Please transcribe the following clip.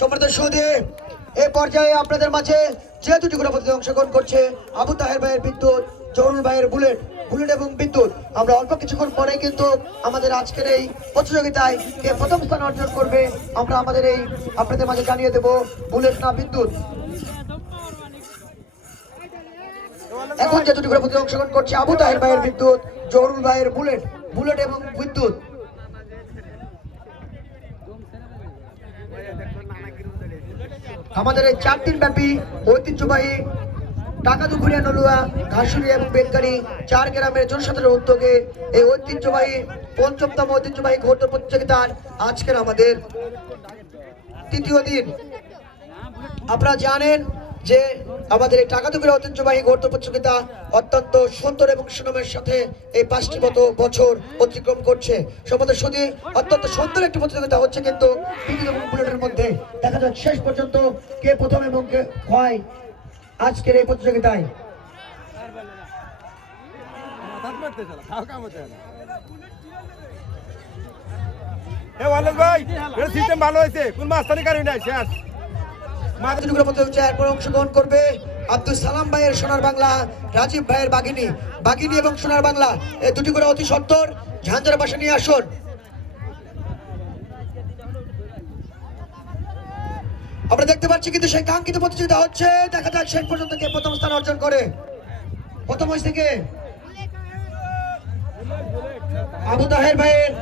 সম্মানিত সুধী, এই পর্যায়ে আপনাদের মাঝে যে দুটি গ্রুপ অংশগ্রহণ করছে, আবু তাহের ভাইয়ের বিদ্যুৎ, জহুরুল ভাইয়ের বুলেট এবং বিদ্যুৎ। আমরা অল্প কিছুক্ষণ পরে কিন্তু আমাদের আজকের এই প্রতিযোগিতায় কে প্রথম স্থান অর্জন করবে আমরা আমাদের এই আপনাদের মাঝে জানিয়ে দেব, বুলেট না বিদ্যুৎ। এখন যে দুটি গ্রুপ অংশগ্রহণ করছে, আবু তাহের ভাইয়ের বিদ্যুৎ, জহুরুল ভাইয়ের বুলেট এবং বিদ্যুৎ। আমাদের এই 4 দিন ব্যাপী ঐতিহ্যবাহী টাকাদুপুরিয়া, নলুয়া, ঘাসুরিয়া এবং বেলকারি 4 গ্রামের জনসাধারণের উদ্যোগে এই ঐতিহ্যবাহী ৫ম ঐতিহ্যবাহী ঘোড়দৌড় প্রতিযোগিতার আজকের আমাদের তৃতীয় দিন। আপনারা জানেন যে আমাদের এই টাকাদুপুরিয়া ঐতিহ্যবাহী ঘোড়দৌড় প্রতিযোগিতা অত্যন্ত সুন্দর এবং সুনামের সাথে এই 5টি বছর অতিক্রম করছে। সম্মানিত সুধী, অত্যন্ত সুন্দর একটি প্রতিযোগিতা হচ্ছে কিন্তু বিদ্যুৎ এবং বুলেটের মধ্যে। দেখা যাক শেষ পর্যন্ত কে প্রথম এবং কে হয় আজকের এই প্রতিযোগিতায়। ভালো হয়েছে, কোন মাস্টারি কারণ নাই শেষ অংশগ্রহণ করবে আব্দুল সালাম ভাইয়ের সোনার বাংলা, রাজীব ভাইয়ের বাগিনী এবং সোনার বাংলা। এই দুটি করে অতি সত্তর ঝাঞ্ঝার পাশে নিয়ে আসুন। আমরা দেখতে পাচ্ছি কিন্তু সেই কাঙ্ক্ষিত প্রতিযোগিতা হচ্ছে। দেখা যাক শেষ পর্যন্ত কে প্রথম স্থান অর্জন করে। প্রথম হয়েছে কে? আবু তাহের ভাইয়ের